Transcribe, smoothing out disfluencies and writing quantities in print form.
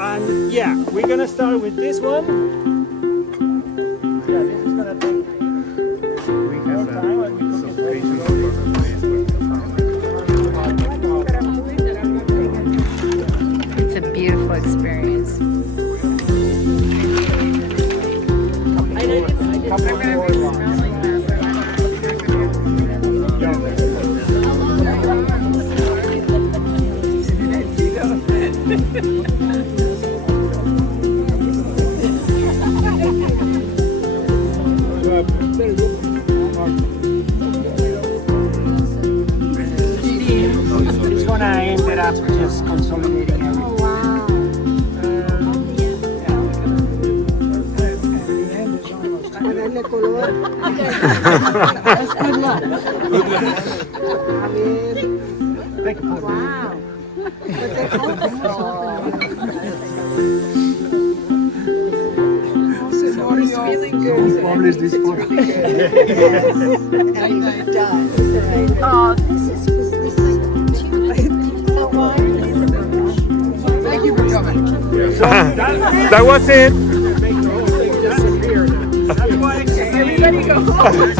And yeah, we're gonna start with this one. Yeah, this is gonna take more time and we cook it very slowly. It's a beautiful experience. It's gonna end up just consolidating everything. Oh, wow. That's good luck. Thank you. Wow. Really good. Publish this photo. Oh, this is Thank you for coming. That was it. That's why everybody go home.